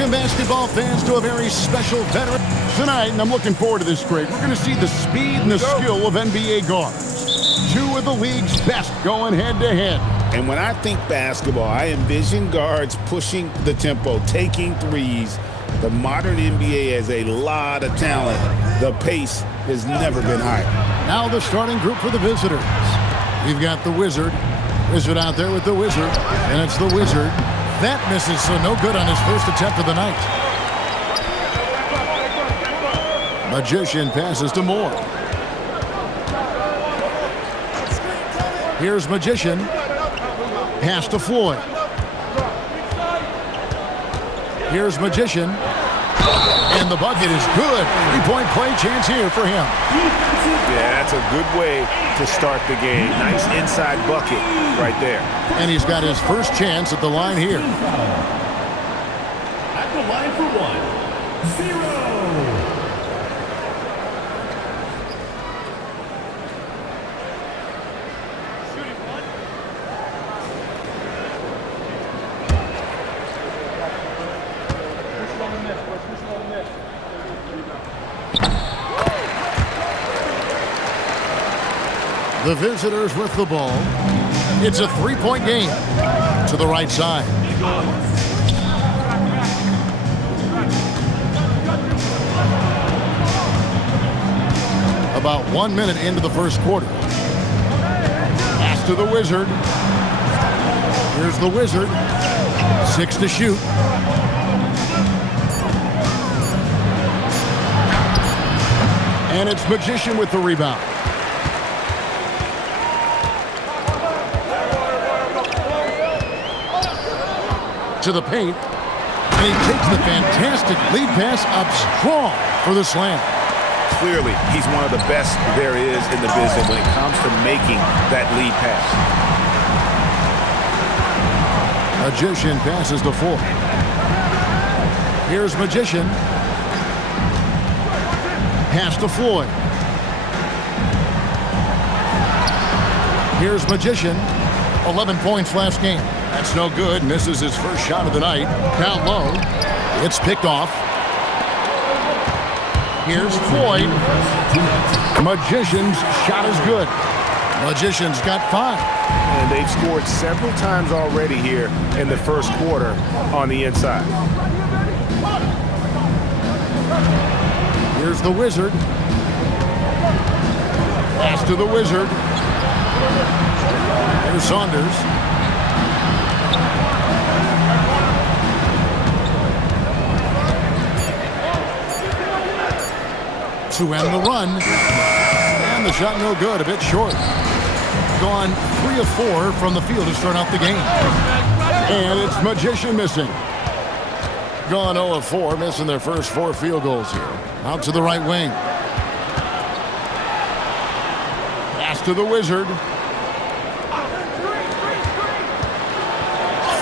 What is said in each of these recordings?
Welcome, basketball fans, to a very special veteran tonight, and I'm looking forward to this, Greg. We're going to see the speed and the skill of NBA guards. Two of the league's best going head-to-head. And when I think basketball, I envision guards pushing the tempo, taking threes. The modern NBA has a lot of talent. The pace has never been higher. Now the starting group for the visitors. We've got the Wizard. Wizard out there with the Wizard, and it's the Wizard. That misses, so no good on his first attempt of the night. Magician passes to Moore. Here's Magician. Pass to Floyd. Here's Magician. And the bucket is good. Three-point play chance here for him. Yeah, that's a good way to start the game. Nice inside bucket right there. And he's got his first chance at the line here. At the line for 1-0. The visitors with the ball. It's a three-point game to the right side. About 1 minute into the first quarter. Pass to the Wizard. Here's the Wizard. 6 to shoot. And it's Magician with the rebound. To the paint, and he takes the fantastic lead pass up strong for the slam. Clearly, he's one of the best there is in the business when it comes to making that lead pass. Magician passes to Floyd. Here's Magician. Pass to Floyd. Here's Magician. 11 points last game. That's no good. Misses his first shot of the night. Down low. It's picked off. Here's Floyd. Magician's shot is good. Magician's got 5. And they've scored several times already here in the first quarter on the inside. Here's the Wizard. Pass to the Wizard. Here's Saunders. To end the run. And the shot no good, a bit short. Gone 3 of 4 from the field to start out the game. And it's Magician missing. Gone 0 of 4, missing their first 4 field goals here. Out to the right wing. Pass to the Wizard.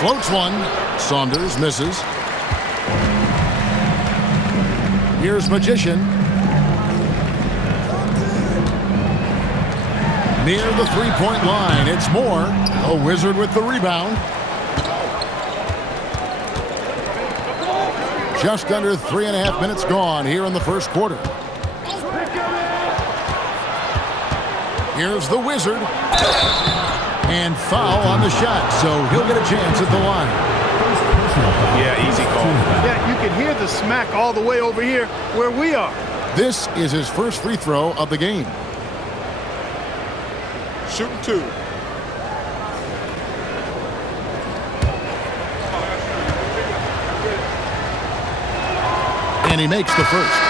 Floats one. Saunders misses. Here's Magician. Near the three-point line. It's Moore. A Wizard with the rebound. Just under 3.5 minutes gone here in the first quarter. Here's the Wizard. And foul on the shot, so he'll get a chance at the line. Yeah, easy call. Yeah, you can hear the smack all the way over here where we are. This is his first free throw of the game. Shooting 2. And he makes the first.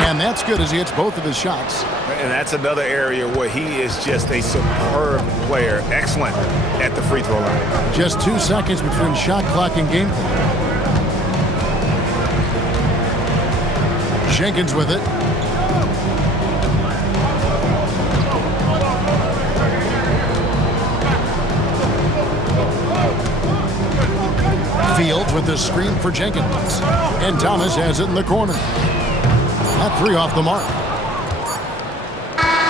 And that's good as he hits both of his shots. And that's another area where he is just a superb player. Excellent at the free throw line. Just 2 seconds between shot clock and game clock. Jenkins with it. Field with the screen for Jenkins. And Thomas has it in the corner. That 3 off the mark.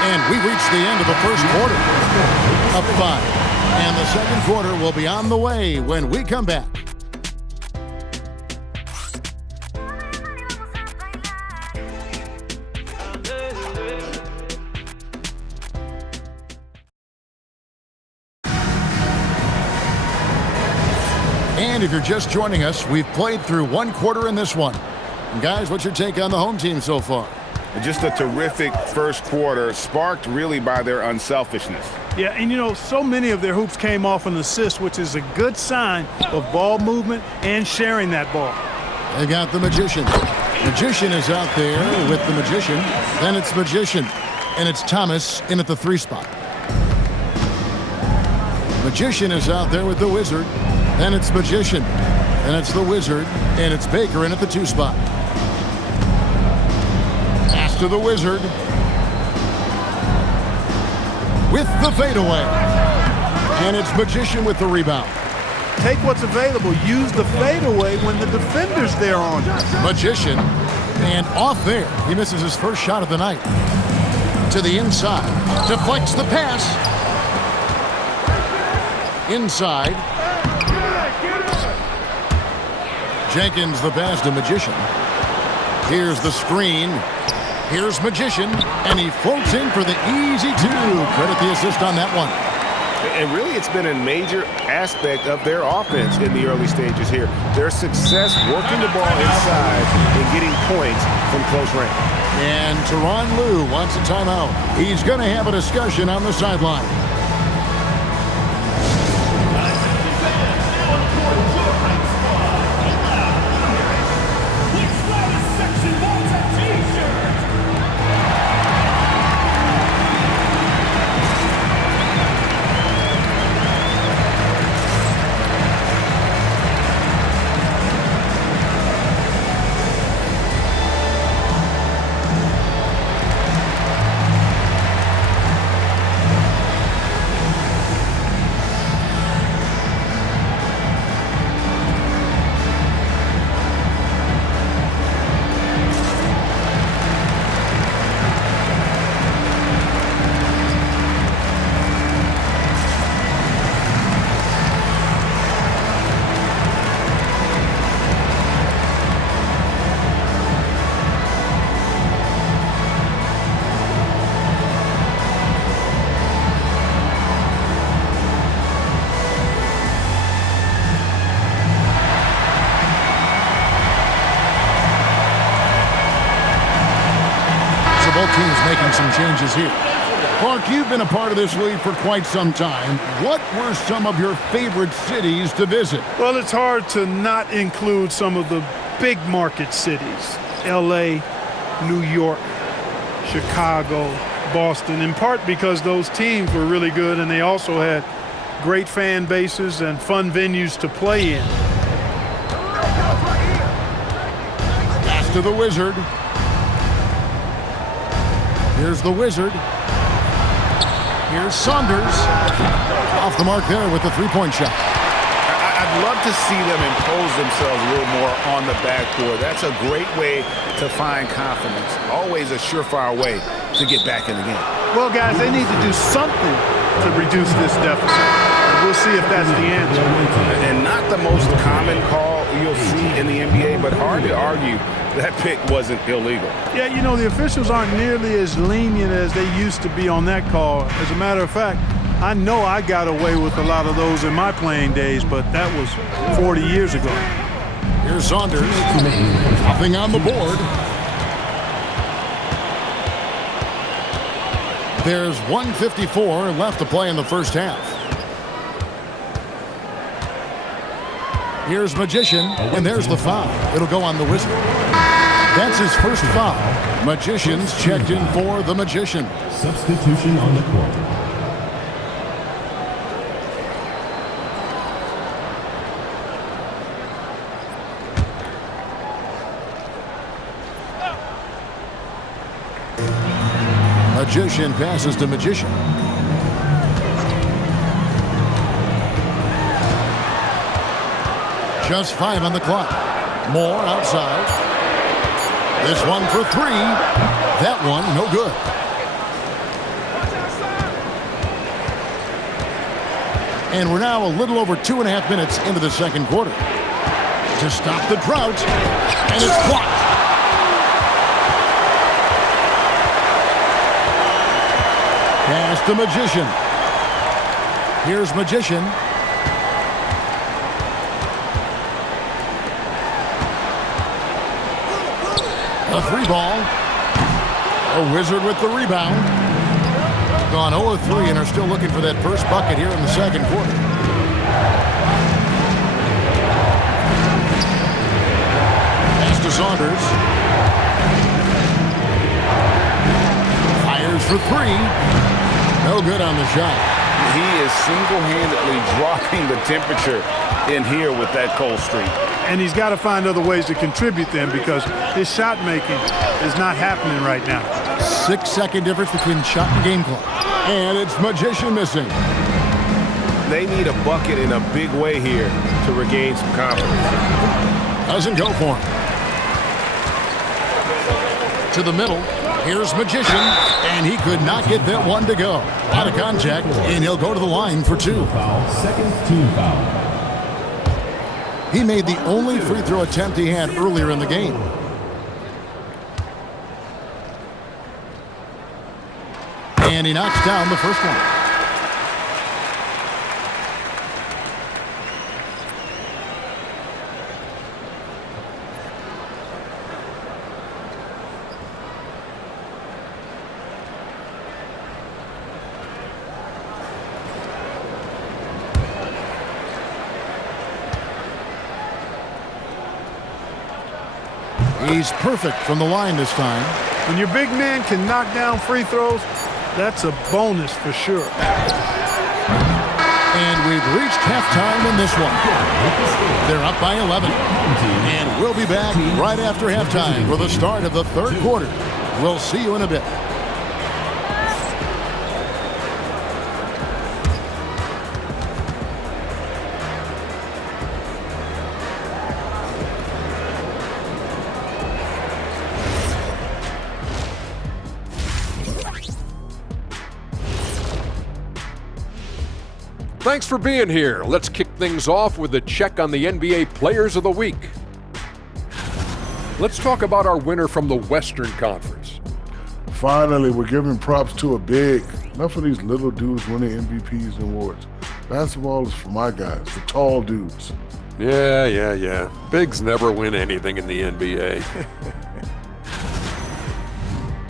And we reached the end of the first quarter. Up 5. And the second quarter will be on the way when we come back. And if you're just joining us, we've played through 1 quarter in this one. And guys, what's your take on the home team so far? Just a terrific first quarter, sparked really by their unselfishness. Yeah, and so many of their hoops came off an assist, which is a good sign of ball movement and sharing that ball. They got the Magician. Magician is out there with the Magician. Then it's Magician. And it's Thomas in at the 3 spot. Magician is out there with the Wizard. Then it's Magician. Then it's the Wizard. And it's Baker in at the 2 spot. Pass to the Wizard. With the fadeaway. And it's Magician with the rebound. Take what's available. Use the fadeaway when the defender's there on you. Magician. And off there. He misses his first shot of the night. To the inside. Deflects the pass. Inside. Jenkins the pass to Magician. Here's the screen. Here's Magician. And he floats in for the easy 2. Credit the assist on that one. And really, it's been a major aspect of their offense in the early stages here. Their success working the ball inside and getting points from close range. And Tyronn Lue wants a timeout. He's going to have a discussion on the sideline. Both teams making some changes here. Clark, you've been a part of this league for quite some time. What were some of your favorite cities to visit? Well, it's hard to not include some of the big market cities. L.A., New York, Chicago, Boston, in part because those teams were really good and they also had great fan bases and fun venues to play in. Pass to the Wizard. Here's the Wizard. Here's Saunders. Off the mark there with the 3-point shot. I'd love to see them impose themselves a little more on the backboard. That's a great way to find confidence. Always a surefire way to get back in the game. Well, guys, they need to do something to reduce this deficit. We'll see if that's the answer. And not the most common call you'll see in the NBA, but hard to argue that pick wasn't illegal. Yeah, the officials aren't nearly as lenient as they used to be on that call. As a matter of fact, I know I got away with a lot of those in my playing days, but that was 40 years ago. Here's Saunders. Nothing on the board. There's 1:54 left to play in the first half. Here's Magician, and there's the foul. It'll go on the Wizard. That's his first foul. Magician's checked in for the Magician. Substitution on the court. Magician passes to Magician. Just 5 on the clock. Moore outside. This one for 3. That one, no good. And we're now a little over 2.5 minutes into the second quarter. To stop the drought, and it's blocked. Pass the Magician. Here's Magician. A 3-ball. A Wizard with the rebound. Gone 0-3 and are still looking for that first bucket here in the second quarter. Pass to Saunders. Fires for 3. No good on the shot. He is single-handedly dropping the temperature in here with that cold streak. And he's got to find other ways to contribute then, because his shot making is not happening right now. 6-second difference between shot and game clock. And it's Magician missing. They need a bucket in a big way here to regain some confidence. Doesn't go for him. To the middle. Here's Magician, and he could not get that one to go. Out of contact, and he'll go to the line for 2. Second team foul. He made the only free throw attempt he had earlier in the game. And he knocks down the first one. He's perfect from the line this time. When your big man can knock down free throws, that's a bonus for sure. And we've reached halftime in this one. They're up by 11. And we'll be back right after halftime for the start of the third quarter. We'll see you in a bit. Thanks for being here. Let's kick things off with a check on the NBA Players of the Week. Let's talk about our winner from the Western Conference. Finally, we're giving props to a big. Enough of these little dudes winning MVPs and awards. Basketball is for my guys, the tall dudes. Yeah. Bigs never win anything in the NBA.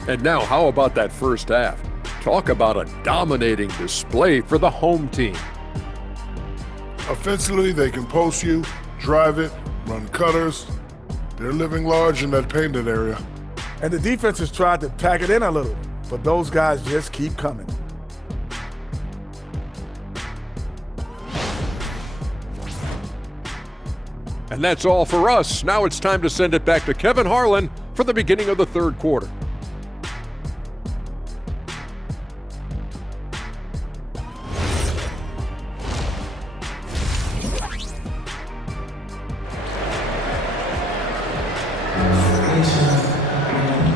And now, how about that first half? Talk about a dominating display for the home team. Offensively, they can post you, drive it, run cutters. They're living large in that painted area. And the defense has tried to pack it in a little, but those guys just keep coming. And that's all for us. Now it's time to send it back to Kevin Harlan for the beginning of the third quarter.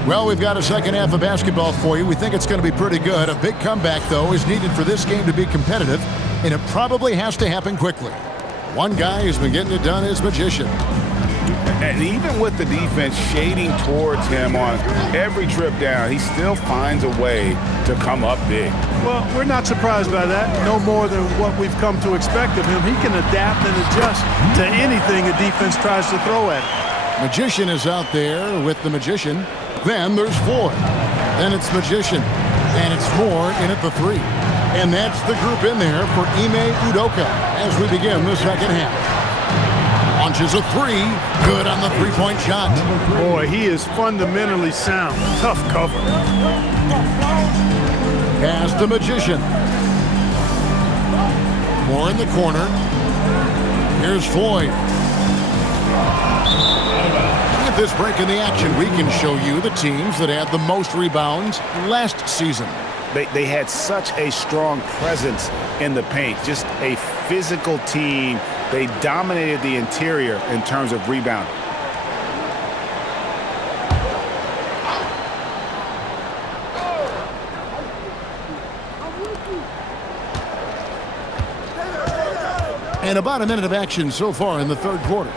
Well, we've got a second half of basketball for you. We think it's going to be pretty good. A big comeback, though, is needed for this game to be competitive, and it probably has to happen quickly. One guy who's been getting it done is Magician. And even with the defense shading towards him on every trip down, he still finds a way to come up big. Well, we're not surprised by that. No more than what we've come to expect of him. He can adapt and adjust to anything a defense tries to throw at him. Magician is out there with the Magician. Then there's Floyd. Then it's Magician. And it's Moore in at the 3. And that's the group in there for Ime Udoka as we begin the second half. Launches a 3. Good on the three-point shot. Boy, he is fundamentally sound. Tough cover. Pass the Magician. Moore in the corner. Here's Floyd. At this break in the action, we can show you the teams that had the most rebounds last season. They had such a strong presence in the paint, just a physical team They dominated the interior in terms of rebounding. And about a minute of action so far in the third quarter.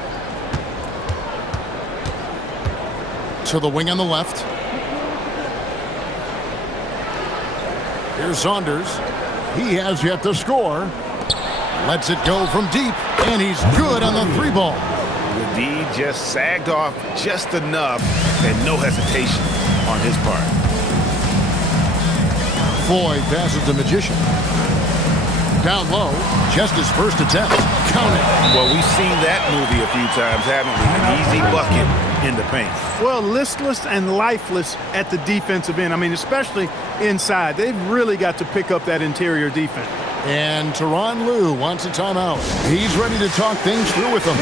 To the wing on the left. Here's Saunders. He has yet to score. Lets it go from deep, and he's good on the three ball. The D just sagged off just enough, and no hesitation on his part. Floyd passes the Magician. Down low, just his first attempt. Count it. Well, we've seen that movie a few times, haven't we? An easy bucket in the paint. Well, listless and lifeless at the defensive end. I mean, especially inside. They've really got to pick up that interior defense. And Tyronn Lue wants a timeout. He's ready to talk things through with them.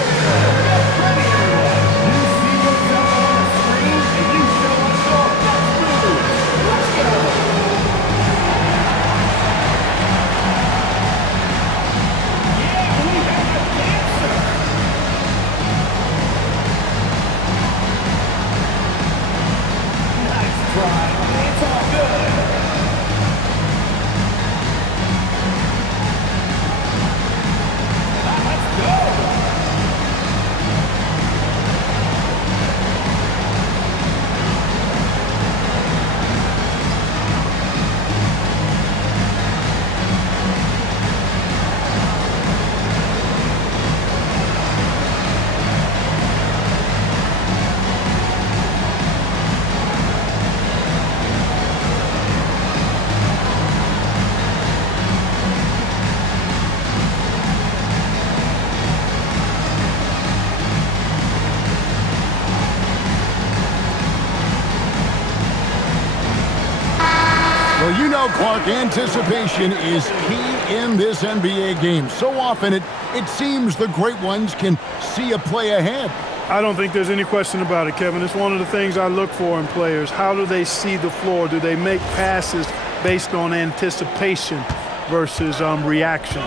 Well, you know, Clark, anticipation is key in this NBA game. So often it seems the great ones can see a play ahead. I don't think there's any question about it, Kevin. It's one of the things I look for in players. How do they see the floor? Do they make passes based on anticipation versus reaction?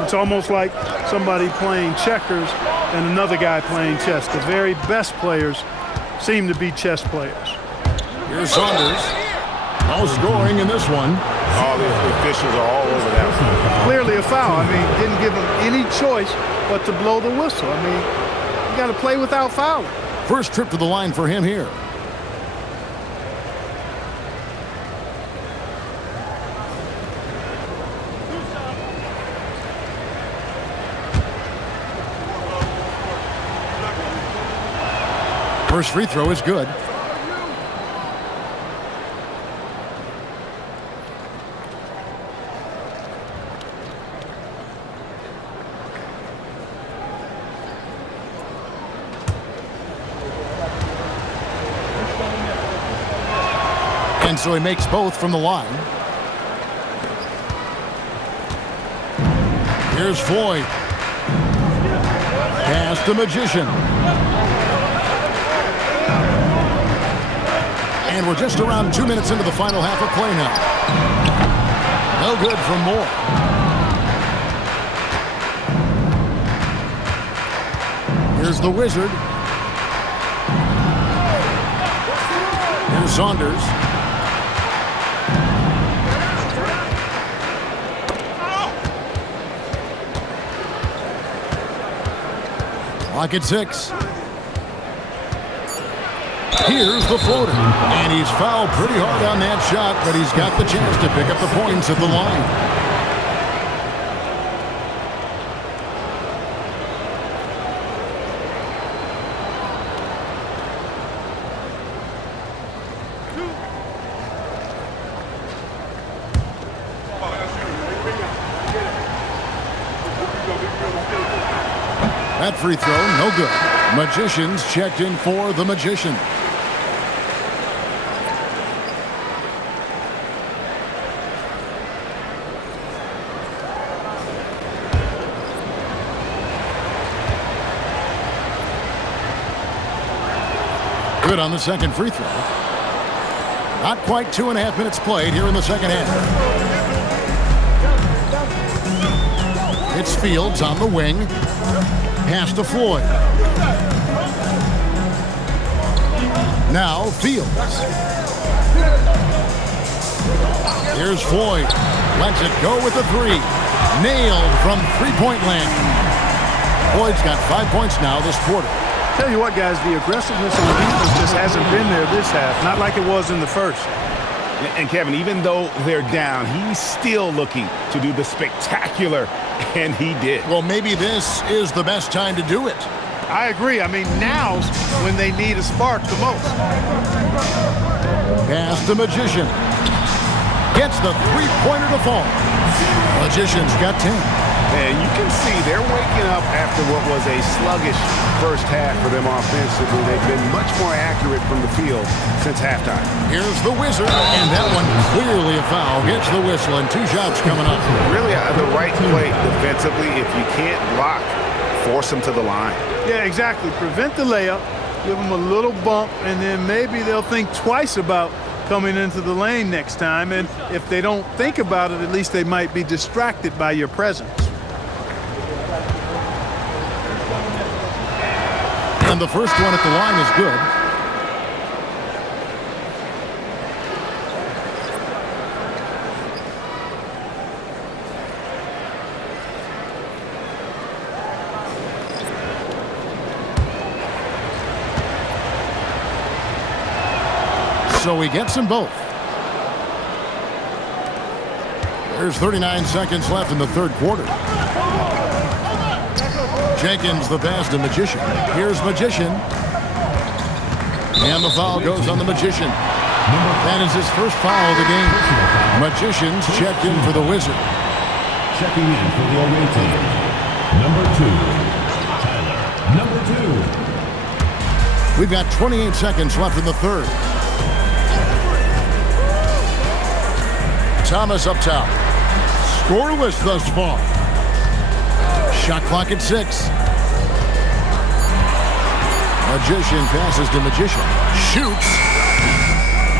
It's almost like somebody playing checkers and another guy playing chess. The very best players seem to be chess players. Here's Saunders. No scoring in this one. All the officials are all over that one. Clearly a foul. I mean, didn't give him any choice but to blow the whistle. I mean, you got to play without fouling. First trip to the line for him here. First free throw is good. And so he makes both from the line. Here's Floyd. Pass the Magician. And we're just around 2 minutes into the final half of play now. No good from Moore. Here's the Wizard. Here's Saunders. Clock at 6. Here's the floater. And he's fouled pretty hard on that shot, but he's got the chance to pick up the points at the line. That free throw, no good. Magicians checked in for the Magician. Good on the second free throw. Not quite 2.5 minutes played here in the second half. It's Fields on the wing. Pass to Floyd. Now Fields. Here's Floyd. Lets it go with a three. Nailed from three-point land. Floyd's got 5 points now this quarter. Tell you what, guys, the aggressiveness on defense just hasn't been there this half. Not like it was in the first. And Kevin, even though they're down, he's still looking to do the spectacular, and he did. Well, maybe this is the best time to do it. I agree. I mean, now's when they need a spark the most. Pass to Magician. Gets the three-pointer to fall. Magician's got 10. And you can see they're waking up after what was a sluggish first half for them offensively. They've been much more accurate from the field since halftime. Here's the Wizard, and that one clearly a foul. Gets the whistle, and 2 shots coming up. Really the right play defensively. If you can't block, force them to the line. Yeah, exactly. Prevent the layup, give them a little bump, and then maybe they'll think twice about coming into the lane next time. And if they don't think about it, at least they might be distracted by your presence. And the first one at the line is good. So he gets them both. There's 39 seconds left in the third quarter. Jenkins the pass to Magician. Here's Magician. And the foul goes on the Magician. That is his first foul of the game. Magician's checked in for the Wizard. Checking in for the away team. Number 2. Tyler. Number 2. We've got 28 seconds left in the third. Thomas up top. Scoreless thus far. Shot clock at 6. Magician passes to Magician. Shoots.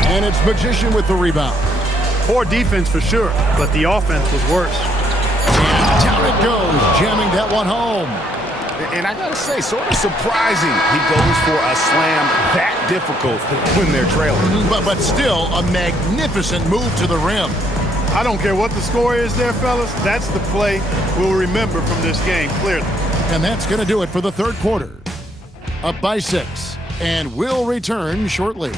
And it's Magician with the rebound. Poor defense for sure, but the offense was worse. And down it goes, jamming that one home. And I got to say, sort of surprising he goes for a slam that difficult when they're trailing. But still, a magnificent move to the rim. I don't care what the score is there, fellas. That's the play we'll remember from this game, clearly. And that's going to do it for the third quarter. Up by 6. And we'll return shortly.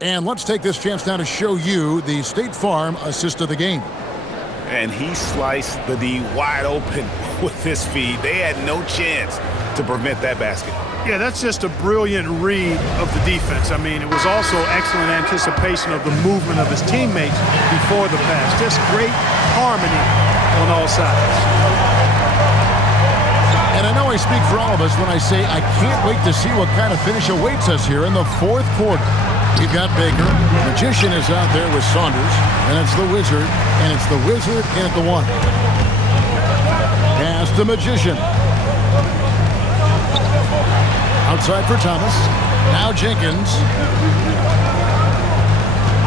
And let's take this chance now to show you the State Farm assist of the game. And he sliced the D wide open with his feed. They had no chance to prevent that basket. Yeah, that's just a brilliant read of the defense. I mean, it was also excellent anticipation of the movement of his teammates before the pass. Just great harmony on all sides. And I know I speak for all of us when I say I can't wait to see what kind of finish awaits us here in the fourth quarter. We've got Baker. Magician is out there with Saunders. And it's the Wizard. And it's the Wizard in at the 1. Pass to Magician. Outside for Thomas. Now Jenkins.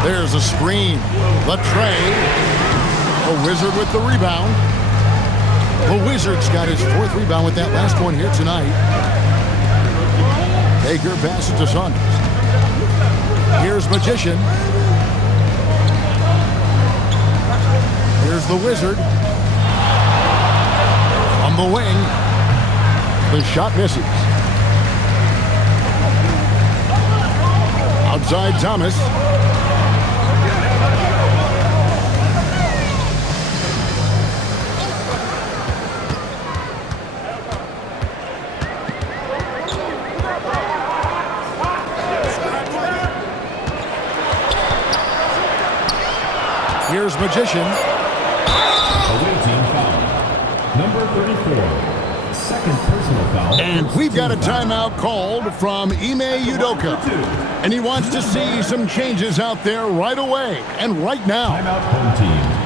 There's a screen. Latrey. The Wizard with the rebound. The Wizard's got his 4th rebound with that last one here tonight. Baker passes to Saunders. Here's Magician. Here's the Wizard. From the wing. The shot misses. Outside Thomas. Here's Magician. Away team foul. Number 34. Second personal foul. And we've got a timeout called from Ime Udoka. And he wants to see some changes out there right away and right now. Timeout home team.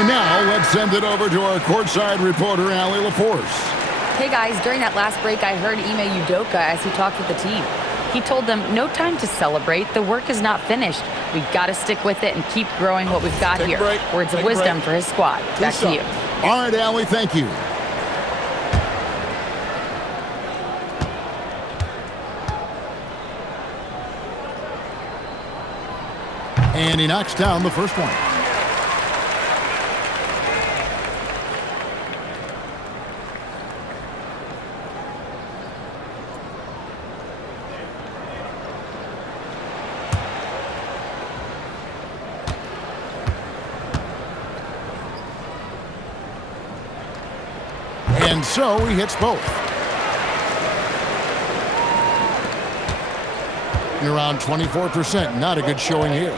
And now let's send it over to our courtside reporter, Allie LaForce. Hey guys, during that last break, I heard Ime Udoka as he talked with the team. He told them, no time to celebrate. The work is not finished. We've got to stick with it and keep growing what we've got here. Words of wisdom for his squad. Back to you. All right, Allie, thank you. And he knocks down the first one. And so he hits both. And around 24%. Not a good showing here.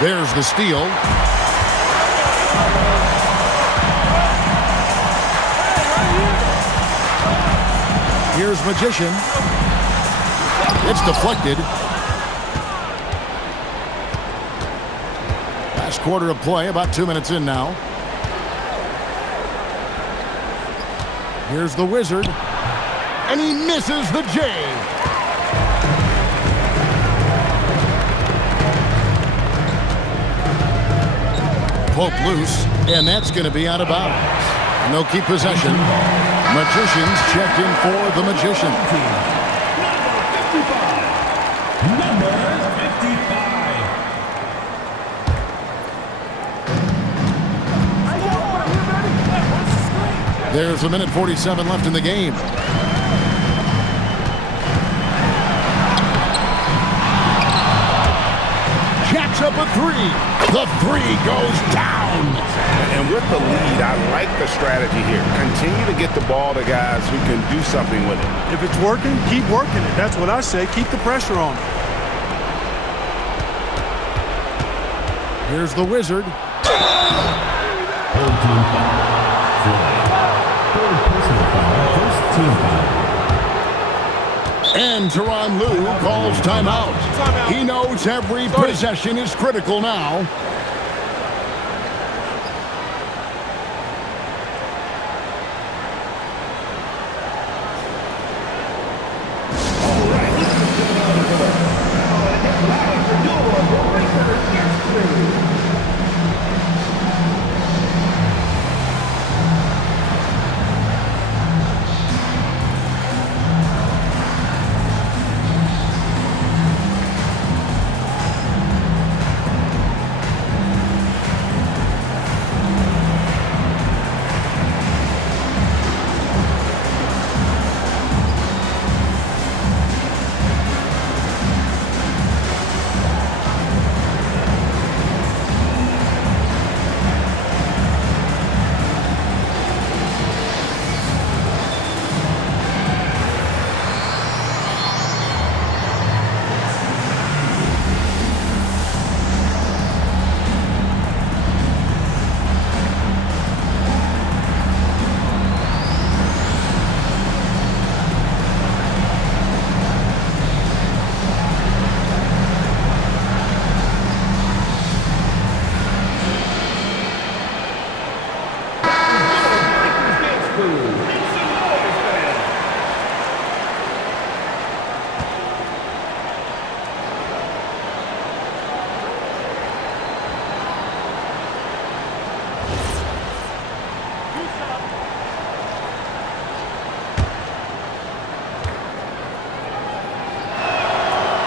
There's the steal. Here's Magician. It's deflected. Last quarter of play, about 2 minutes in now. Here's the Wizard. And he misses the J. Poke loose, and that's going to be out of bounds. And they'll keep possession. Magicians check in for the Magician. Number 55. There's 1:47 left in the game. Jacks up a three. The three goes down. And with the lead, I like the strategy here. Continue to get the ball to guys who can do something with it. If it's working, keep working it. That's what I say. Keep the pressure on. Here's the Wizard. Third team foul. Third personal foul. First team foul. And Tyronn Lue calls timeout. He knows every possession is critical now.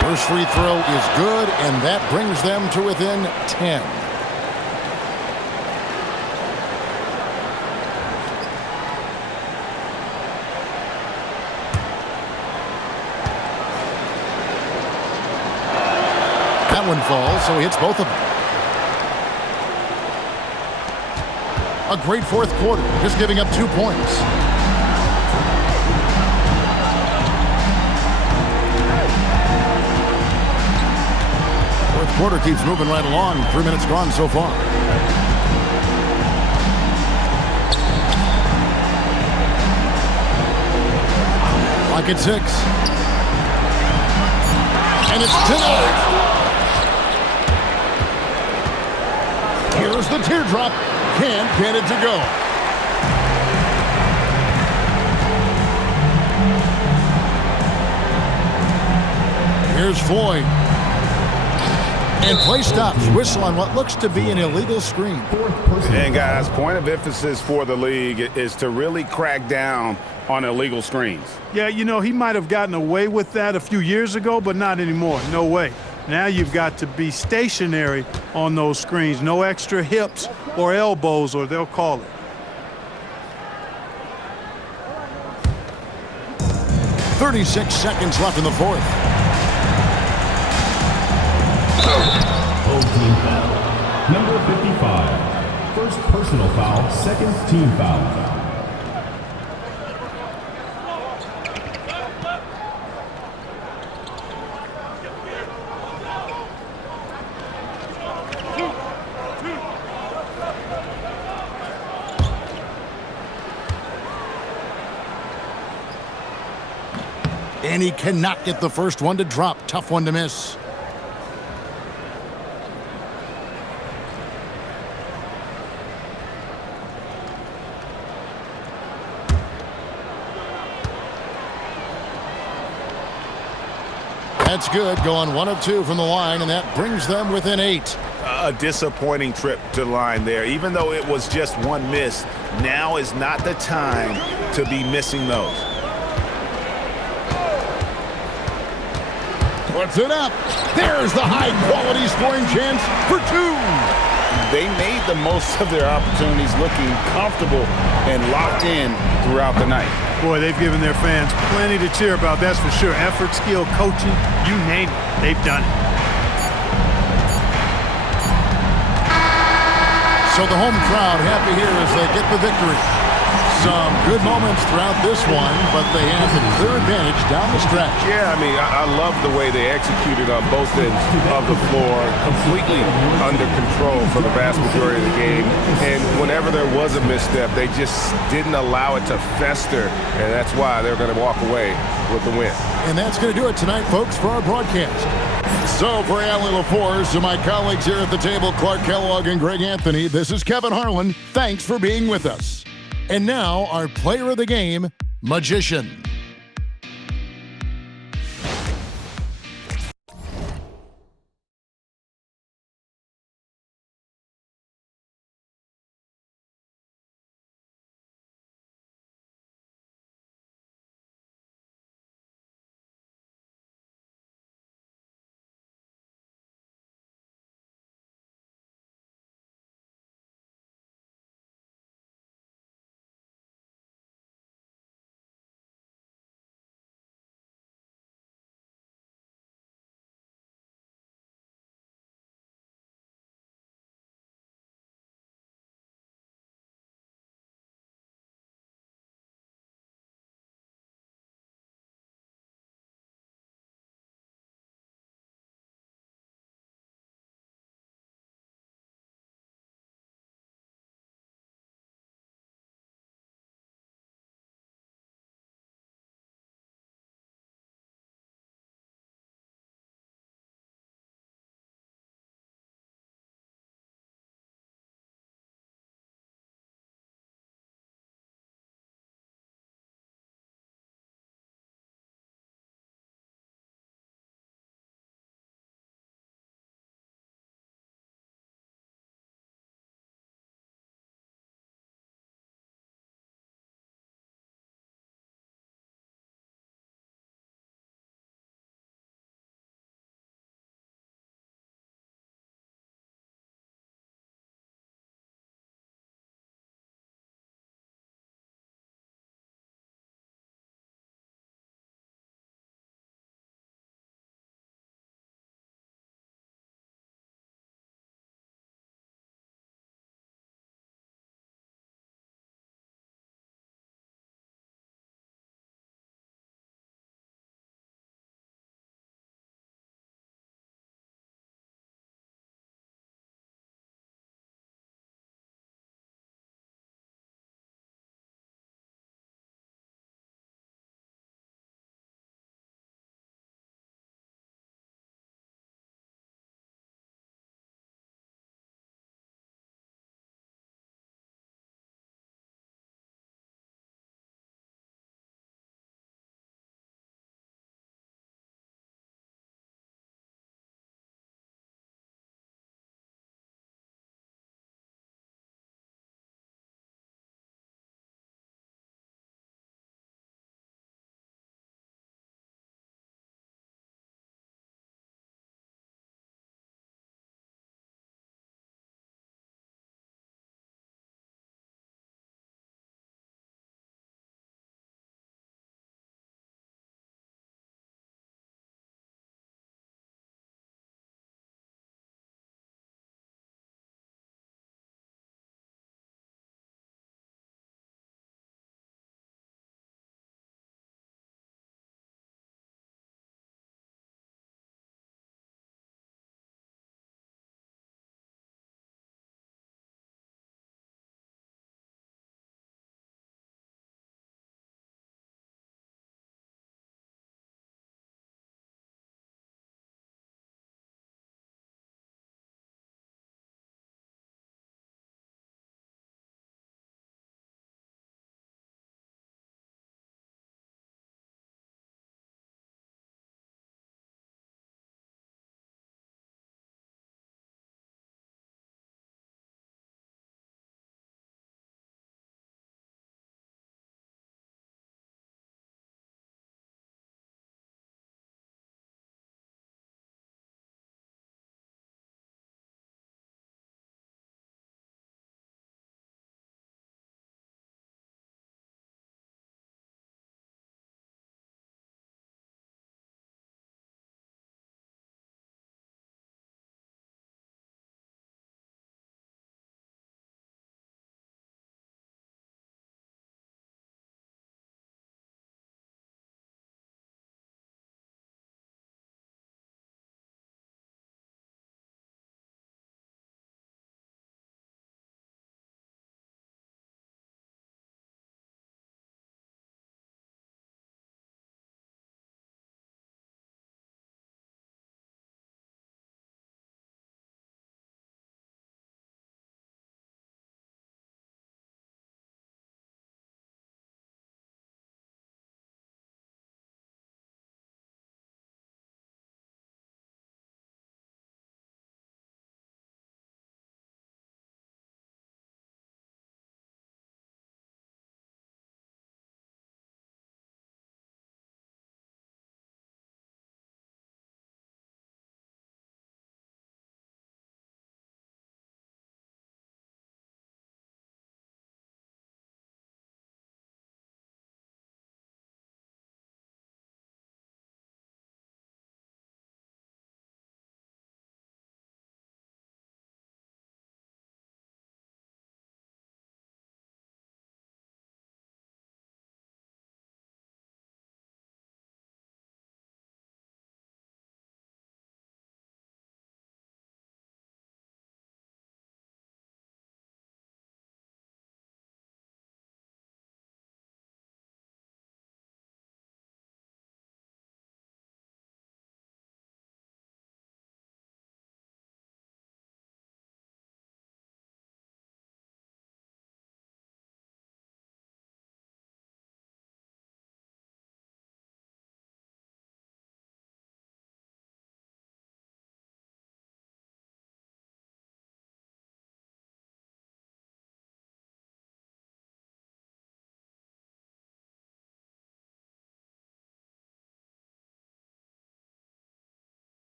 First free throw is good, and that brings them to within 10. That one falls, so he hits both of them. A great fourth quarter, just giving up 2 points. Fourth quarter keeps moving right along. 3 minutes gone so far. Clock at 6. And it's 10. There's the teardrop. Can't get it to go. Here's Floyd. And play stops. Whistle on what looks to be an illegal screen. And guys, point of emphasis for the league is to really crack down on illegal screens. Yeah, you know, he might have gotten away with that a few years ago, but not anymore. No way. Now you've got to be stationary on those screens. No extra hips or elbows, or they'll call it. 36 seconds left in the fourth. Home team foul. Number 55. First personal foul, second team foul. And he cannot get the first one to drop. Tough one to miss. That's good, going 1 of 2 from the line, and that brings them within 8. A disappointing trip to the line there. Even though it was just one miss, now is not the time to be missing those. Puts it up. There's the high-quality scoring chance for 2. They made the most of their opportunities, looking comfortable and locked in throughout the night. Boy, they've given their fans plenty to cheer about, that's for sure. Effort, skill, coaching, you name it, they've done it. So the home crowd happy here as they get the victory. Some good moments throughout this one, but they have a clear advantage down the stretch. Yeah, I mean, I love the way they executed on both ends of the floor, completely under control for the vast majority of the game. And whenever there was a misstep, they just didn't allow it to fester, and that's why they're going to walk away with the win. And that's going to do it tonight, folks, for our broadcast. So for Allie LaForce and my colleagues here at the table, Clark Kellogg and Greg Anthony, this is Kevin Harlan. Thanks for being with us. And now, our player of the game, Magician.